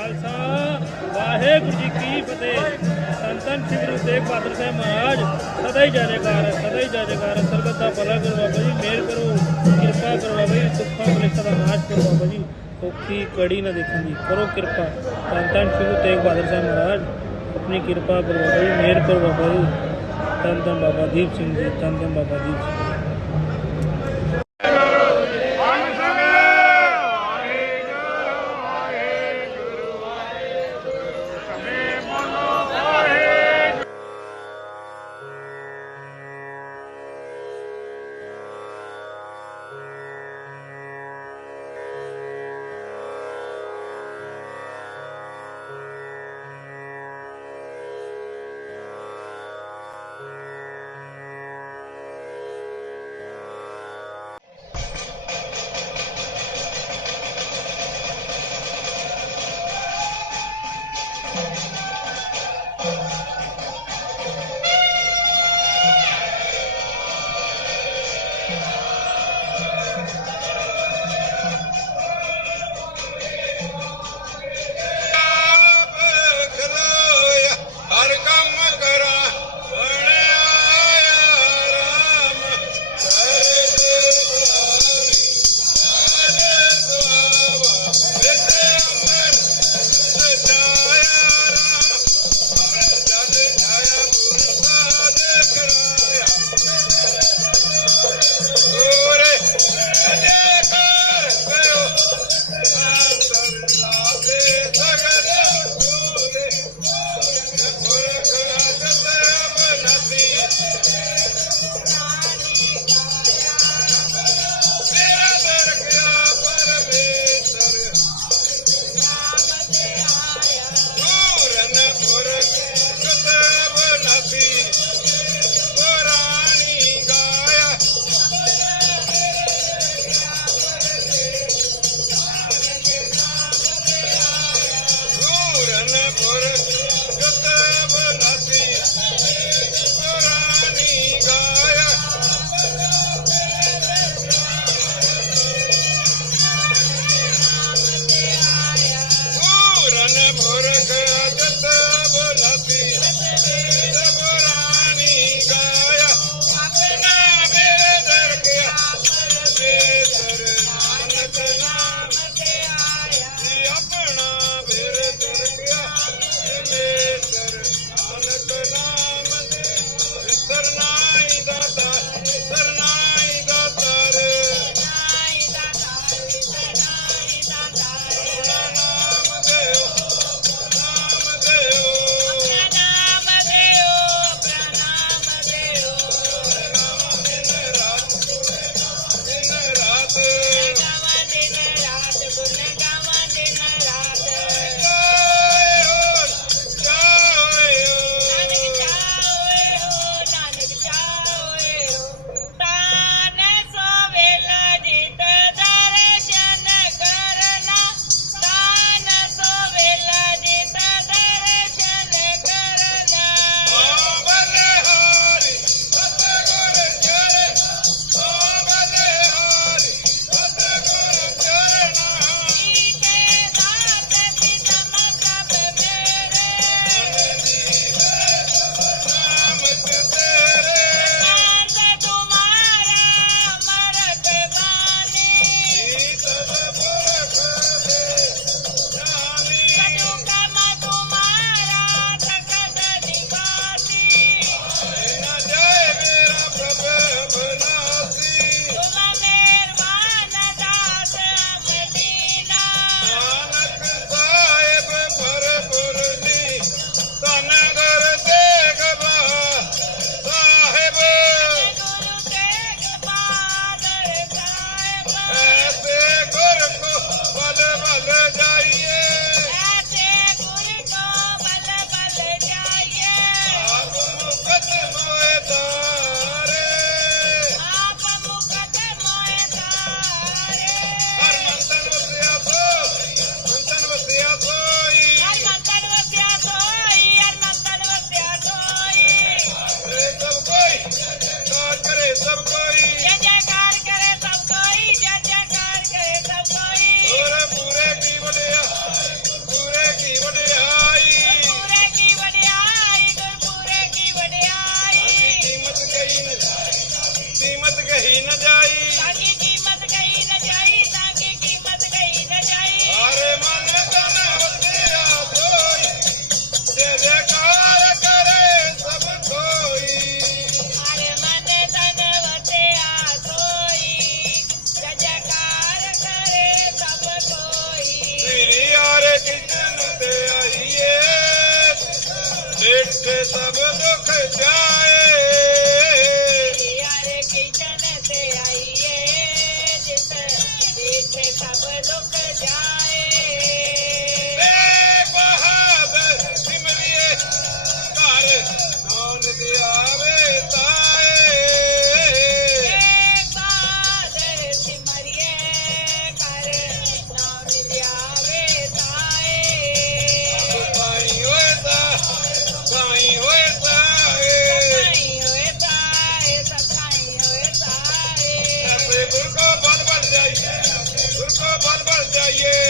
ਖਾਲਸਾ। ਵਾਹਿਗੁਰੂ ਜੀ ਕੀ ਫਤਿਹ। ਸੰਤਨ ਸ੍ਰੀ ਗੁਰੂ ਤੇਗ ਬਹਾਦਰ ਸਾਹਿਬ ਮਹਾਰਾਜ, ਸਦਾ ਹੀ ਜੈ ਜੈਕਾਰ, ਸਦਾ ਹੀ ਜੈ ਜੈਕਾਰ। ਸਰਬਤ ਦਾ ਭਲਾ ਕਰੋ ਬਾਬਾ ਜੀ, ਮਿਹਰ ਕਰੋ, ਕਿਰਪਾ ਕਰੋ ਬਾਬਾ ਜੀ ਦੁੱਖਾਂ ਕਲੇਸ਼ਾਂ ਦਾ ਨਾਸ਼ ਕਰੋ ਬਾਬਾ ਜੀ। ਔਖੀ ਕੜੀ ਨਾ ਦੇਖਣ ਦੀ, ਕਰੋ ਕਿਰਪਾ। ਸੰਤਨ ਸ੍ਰੀ ਗੁਰੂ ਤੇਗ ਬਹਾਦਰ ਸਾਹਿਬ ਮਹਾਰਾਜ, ਆਪਣੀ ਕਿਰਪਾ ਕਰੋ ਬਾਬਾ ਜੀ, ਮਿਹਰ ਕਰੋ ਬਾਬਾ ਜੀ। ਧੰਨ ਧੰਨ ਬਾਬਾ ਦੀਪ ਸਿੰਘ ਜੀ ਧੰਨ ਧੰਨ ਬਾਬਾ ਦੀਪ ਸਿੰਘ President! जाइए उनको बल बढ़ जाइए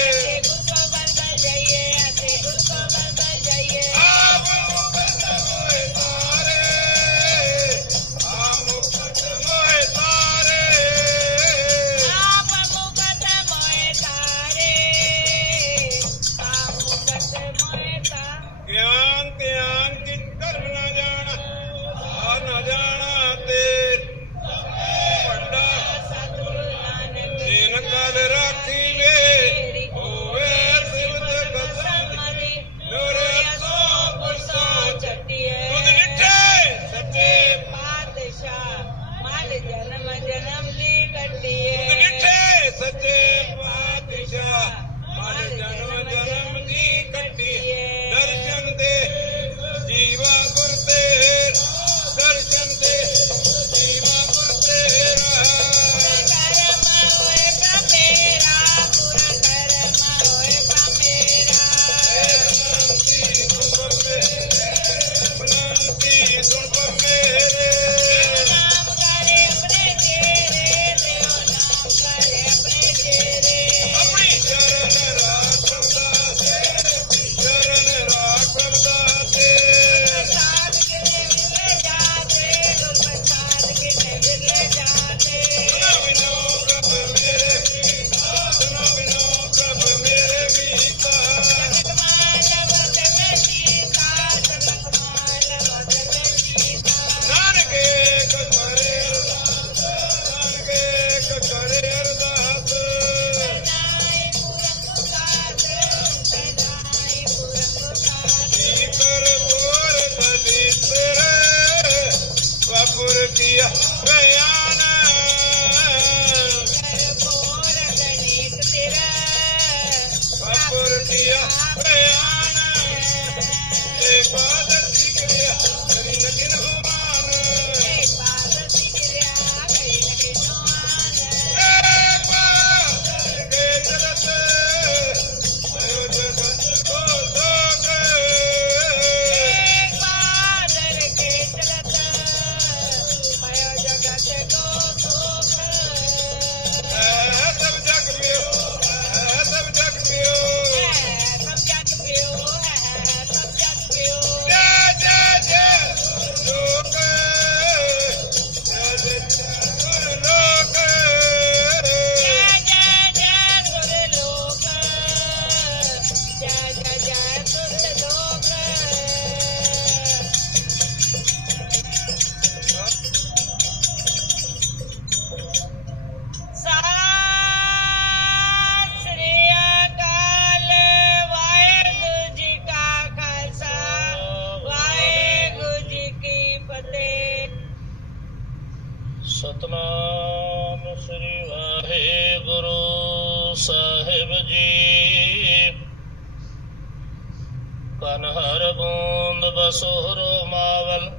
ਬਸੋਰ ਮਾਵਲ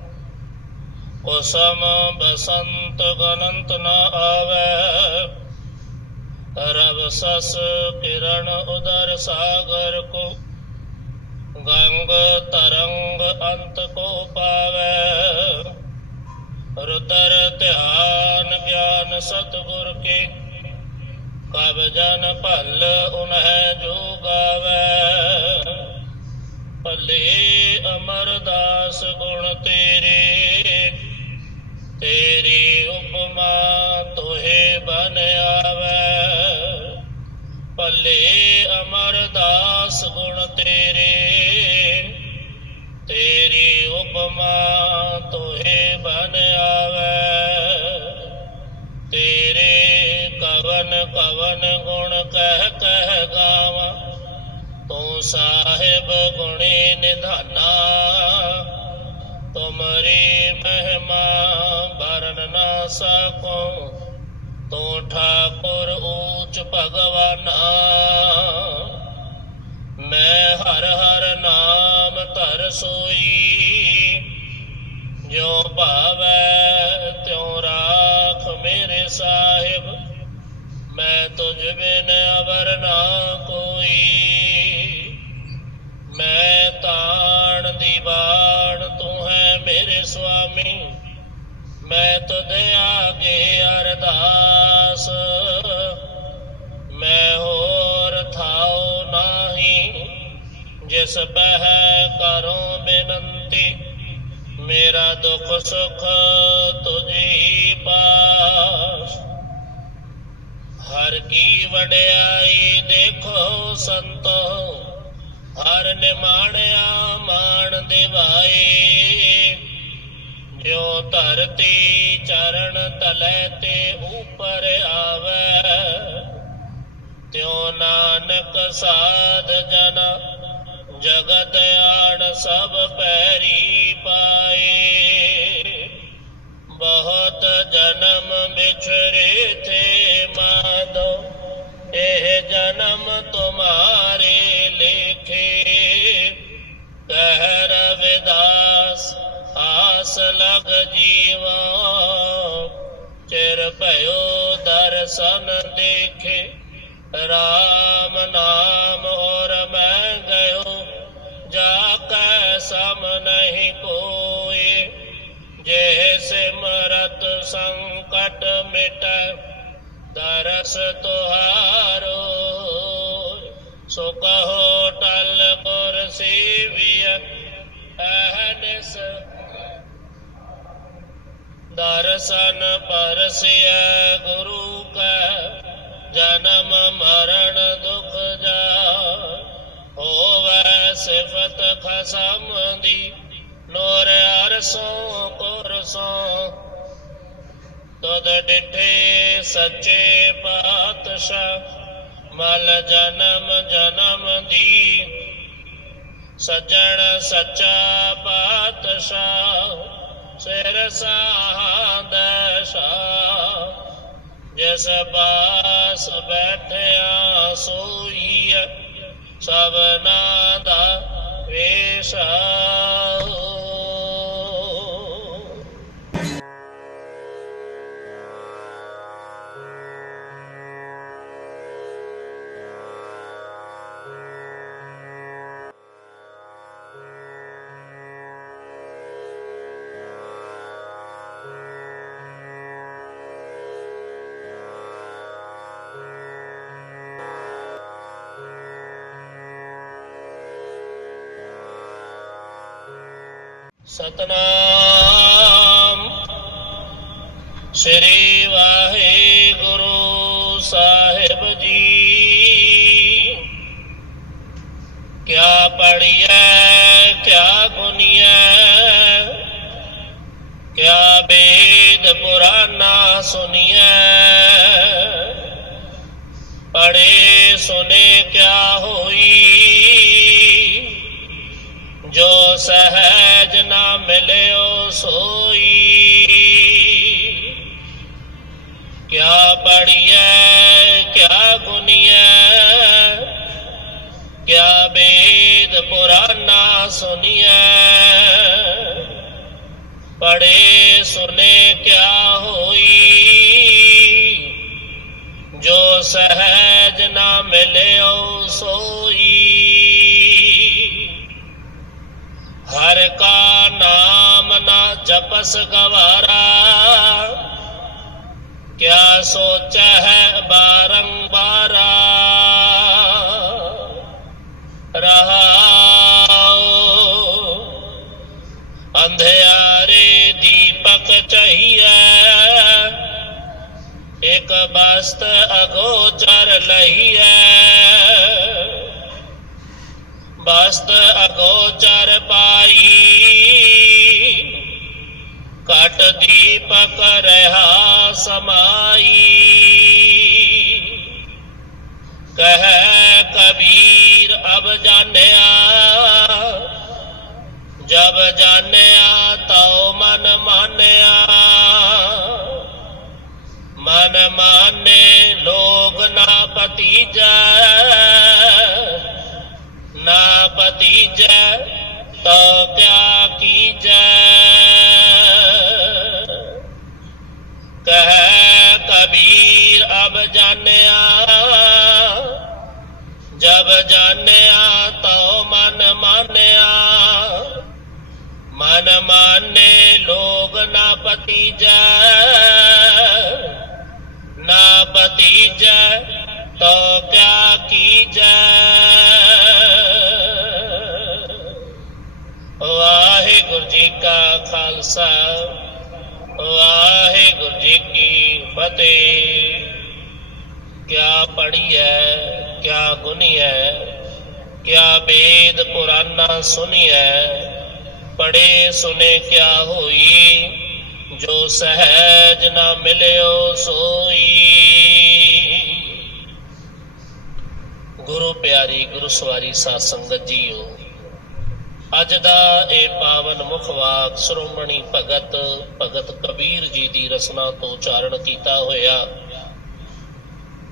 ਕੁਸਮ ਬਸੰਤ ਗਨੰਤ ਨ ਆਵੇ ਰਬ ਸਸ ਕਿਰਣ ਉਦਰ ਸਾਗਰ ਕੋ ਗੰਗ ਤਰੰਗ ਅੰਤ ਕੋ ਪਾਵੇ ਰੁਦਰ ਧਿਆਨ ਗਿਆਨ ਸਤਗੁਰ ਕੇ ਕਬ ਜਨ ਭਲ ਉਨਹਿ ਜੋ ਗਾਵੇ ਭਲੇ ਅਮਰਦਾਸ ਗੁਣ ਤੇਰੇ, ਤੇਰੀ ਉਪਮਾ ਤੋਹੇ ਬਨ ਆਵੇ। ਭਲੇ ਅਮਰਦਾਸ ਗੁਣ ਤੇਰੇ, ਤੇਰੀ ਉਪਮਾ ਤੋਹੇ ਬਨ ਆਵੇ। ਤੇਰੇ ਕਵਨ ਕਵਨ ਗੁਣ ਕਹਿ ਕਹਿ ਗਾਵਾਂ ਤੂੰ ਸਾਹਿਬ ਗੁਣੀ ਨਿਧਾਨਾ ਤੁਮਰੀ ਮਹਿਮਾ ਵਰਨ ਨਾ ਸਕੋ, ਤੂੰ ਠਾਕੁਰ ਊਚ ਭਗਵਾਨਾ। ਮੈਂ ਹਰ ਹਰ ਨਾਮ ਧਰ ਸੋਈ, ਜੋ ਭਾਵੈ ਤਿਉ ਰਾਖ ਮੇਰੇ ਸਾਹਿਬ, ਮੈਂ ਤੁਝ ਬਿਨ ਅਵਰ ਨਾ ਕੋਈ। ਮੈਂ ਤਾਣ ਦੀ ਬਾਣ ਤੂੰ ਹੈ ਮੇਰੇ ਸੁਆਮੀ। ਮੈਂ ਤੁਧ ਆਗੇ ਅਰਦਾਸ। ਮੈਂ ਹੋਰ ਥਾਉ ਨਾਹੀ, ਜਿਸ ਬਹਿ ਕਰੋ ਬੇਨੰਤੀ। ਮੇਰਾ ਦੁੱਖ ਸੁਖ ਤੁਝੀ ਪਾਸ। ਹਰ ਕੀ ਵਡਿਆਈ ਦੇਖੋ ਸੰਤੋ। ਹਰ ਨਿਮਾਣਿਆ ਮਾਣ ਦਿਵਾਏ। ਜੋ ਧਰਤੀ ਚਰਨ ਤਲੇ ਤੇ ਉਪਰ ਆਵੇ। ਤਿਉ ਨਾਨਕ ਸਾਧ ਜਨ, ਜਗਤ ਆਣ ਸਭ ਪੈਰੀ। ਚਿਰ ਭਇਓ ਦਰਸ਼ਨ ਦੇਖੇ RAM ਨਾਮ ਔਰ ਮੈਂ ਗਇਓ ਜਾ ਕੈ ਸਮ ਨਹੀਂ ਕੋਏ ਜੇ ਸਿਮਰਤ ਸੰਕਟ ਮਿਟੈ ਦਰਸ ਤੁਹਾਰੋ ਸੋ ਕਹੋ ਟਲ ਗੁਰ ਸੇਵਿਆ ਅਹਨਿਸ ਦਰਸ਼ਨ ਪਰਸਿਆ ਗੁਰੂ ਕਾ, ਜਨਮ ਮਰਨ ਦੁਖ ਜਾ ਹੋਵੇ ਸਿਫਤ ਖਸਮ ਦੀ, ਨੋਰ ਅਰਸੋਂ ਕੁਰਸੋਂ ਤਦ ਡਿਠੇ ਸੱਚੇ ਪਾਤਸ਼ਾਹ, ਮਲ ਜਨਮ ਜਨਮ ਦੀ। ਸੱਜਣ ਸੱਚਾ ਪਾਤਸ਼ਾਹ ਸਿਰ ਸਾਹਦਸ਼ਾ ਜਿਸ ਬਾਸ ਬੈਠਿਆ ਸੋਈ ਸਭਨਾ ਦਾ ਵੇਸ਼ਾ। ਸਤਨਾਮ। ਸ੍ਰੀ ਵਾਹਿਗੁਰੂ ਸਾਹਿਬ ਜੀ। ਕਿਆ ਪੜੀਐ ਕਿਆ ਗੁਨੀਐ, ਕਿਆ ਬੇਦ ਪੁਰਾਨਾ ਸੁਨੀਐ। ਪੜੇ ਸੁਨੇ ਕਿਆ ਹੋਈ ਜੋ ਸਹਿਜ ਨਾ ਮਿਲਿਓ ਸੋਈ। ਕਿਆ ਪੜੀਐ ਕਿਆ ਗੁਨੀਐ, ਕਿਆ ਬੇਦ ਪੁਰਾਨਾ ਸੁਨੀਐ। ਪੜੇ ਸੁਨੇ ਕਿਆ ਹੋਈ। ਜੋ ਸਹਿਜ ਨਾ ਮਿਲਿਓ ਸੋਈ। ਹਰ ਕਾ ਨਾਮ ਨਾ ਜਪਸ ਗਵਾਰਾ ਕਿਆ ਸੋਚ ਹੈ ਬਾਰੰਬਾਰਾ ਰਹਾਉ ਅੰਧਿਆਰੇ ਦੀਪਕ ਚਹੀਐ ਇੱਕ ਬਸਤ ਅਗੋਚਰ ਲਹੀਐ ਬਸਤ ਅਗੋਚਰ ਪਾਈ। ਘਟ ਦੀਪਕ ਰਹਾ ਸਮਾਈ। ਕਹਿ ਕਬੀਰ, ਅਬ ਜਾਣਿਆ, ਜਬ ਜਾਣਿਆ ਤਉ ਮਨ ਮਾਨਿਆ। ਮਨ ਮਾਨੇ ਲੋਗ ਨਾ ਪਤੀ ਪਤੀਜੈ ਨਾ ਪਤੀਜੈ ਤੋ ਕਿਆ ਕੀਜੈ ਕਹਿ ਕਬੀਰ ਅਬ ਜਾਣਿਆ ਜਬ ਜਾਣਿਆ ਤਉ ਮਨ ਮਾਨਿਆ ਮਨ ਮਾਨੇ ਲੋਗ ਨਾ ਪਤੀਜੈ ਨਾ ਪਤੀਜੈ ਤੋ ਕਿਆ ਕੀਜੈ? ਵਾਹਿਗੁਰੂ ਜੀ ਕਾ ਖਾਲਸਾ, ਵਾਹਿਗੁਰੂ ਜੀ ਕੀ ਫਤਿਹ। ਕਿਆ ਪੜੀਐ ਕਿਆ ਗੁਨੀ ਹੈ ਕਿਆ ਵੇਦ ਪੁਰਾਨਾ ਸੁਨੀਐ। ਪੜੇ ਸੁਨੇ ਕਿਆ ਹੋਈ, ਜੋ ਸਹਿਜ ਨਾ ਮਿਲਿਓ ਸੋਈ। ਗੁਰੂ ਪਿਆਰੀ, ਗੁਰੂ ਸਵਾਰੀ ਸਾਧ ਸੰਗਤ ਜੀਓ, ਅੱਜ ਦਾ ਇਹ ਪਾਵਨ ਮੁਖ ਵਾਕ ਸ਼੍ਰੋਮਣੀ ਭਗਤ ਭਗਤ ਕਬੀਰ ਜੀ ਦੀ ਰਸਨਾ ਤੋਂ ਉਚਾਰਨ ਕੀਤਾ ਹੋਇਆ।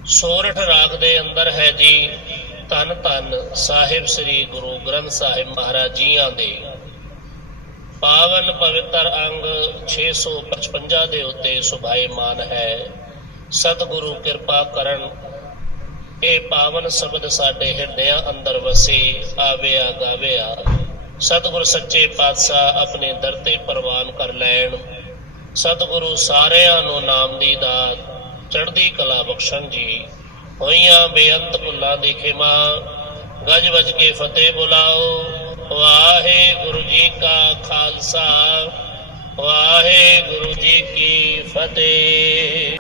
ਸੋਰਠ ਰਾਗ ਦੇ ਅੰਦਰ ਹੈ ਜੀ, ਧੰਨ ਧੰਨ ਸਾਹਿਬ ਸ੍ਰੀ ਗੁਰੂ ਗ੍ਰੰਥ ਸਾਹਿਬ ਮਹਾਰਾਜ ਜੀਆਂ ਦੇ। ਪਾਵਨ ਪਵਿੱਤਰ ਅੰਗ 655 ਦੇ ਉੱਤੇ ਸੁਭਾਏਮਾਨ ਹੈ। ਸਤਿਗੁਰੂ ਕਿਰਪਾ ਕਰਨ ਇਹ ਪਾਵਨ ਸ਼ਬਦ ਸਾਡੇ ਹਿਰਦਿਆਂ ਅੰਦਰ ਵਸੇ ਆਵਿਆ ਗਾਵਿਆ ਸਤਿਗੁਰ ਸੱਚੇ ਪਾਤਸ਼ਾਹ ਆਪਣੇ ਦਰ ਤੇ ਪ੍ਰਵਾਨ ਕਰ ਲੈਣ। ਸਤਿਗੁਰੂ ਸਾਰਿਆਂ ਨੂੰ ਨਾਮ ਦੀ ਦਾਤ, ਚੜ੍ਹਦੀ ਕਲਾ ਬਖਸ਼ਣ ਜੀ। ਹੋਈਆਂ ਬੇਅੰਤ ਭੁੱਲਾਂ ਦੀ ਖਿਮਾ, ਗਜ ਵਜ ਕੇ ਫਤਿਹ ਬੁਲਾਓ। ਵਾਹਿਗੁਰੂ ਜੀ ਕਾ ਖਾਲਸਾ, ਵਾਹਿਗੁਰੂ ਜੀ ਕੀ ਫਤਿਹ।